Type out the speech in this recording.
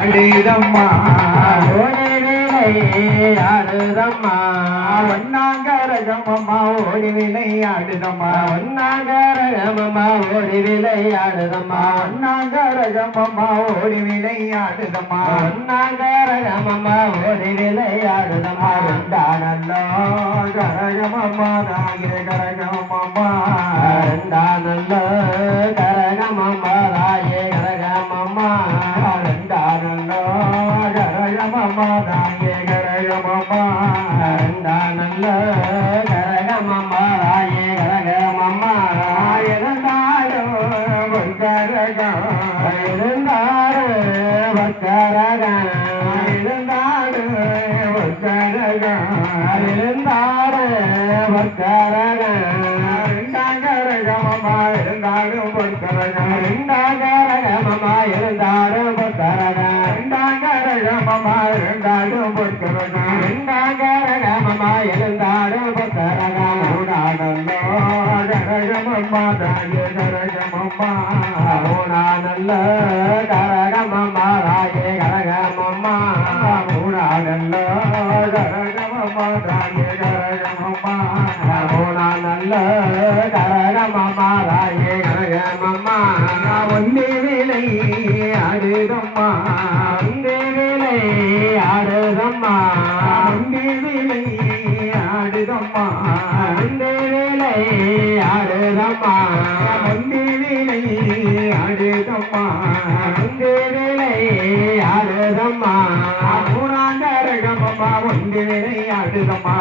ஆடுதம்மா ஓடி விளையாடுதம்மா ஒன்னாங்கரகமம்மா ஓடி விளையாடுதம்மா ஒன்னாகரகமம்மா ஓடி விளையாடுதம்மா ஒன்னாங்கரகமம்மா ஓடி விளையாடுதம்மா ஒன்னாகரகமம்மா ஓடி விளையாடுதம்மா ரெண்டானல்லோ கரகமம்மா ராகே கரகமம்மா ரெண்டானல்லோ கரகமம்மா ராயே கரகமம்மா ரெண்டானல்லோ கரகமம்மா ராகே கரகமம்மா ரெண்டானல்லோ கரகமம்மா ராயே கரகமம்மா இருந்தாலும் கரகம் இருந்தாலும் கரகம் இருந்தாலும் கரகம் இருந்தாலும் கரகம் ரெண்டாங்கரகமம்மா இருந்தாலும் கரகம் ரெண்டாகரகமம்மா இருந்தாலும் கரகம் ரெண்டாங்கரகமம்மா இருந்தாலும் கரகம் ரெண்டாகரகமம்மா இருந்தாலும் கரகம் ஊடானல்லோ கரகமம்மா தாயே கரகமம்மா ஊனானல்ல கரகமம்மா ராயே கரகமம்மா ஊடானல்லோ கரகமம்மா தாயே கரகமம்மா ஊனானல்ல கரகமம்மா ராயே கரகமம்மா ஒன்னே விலை ஆடுதம்மா ஒன்றே விளையாடுதம்மா ஒன்னே விலை ஆடுதம்மா ஒன்றே விளையாடுதம்மா ஒன்னே விலை ஆடுதம்மா ஒன்றே விளையாடுதம்மா மூணாங்கரகமம்மா ஒன்று விளையாடுதம்மா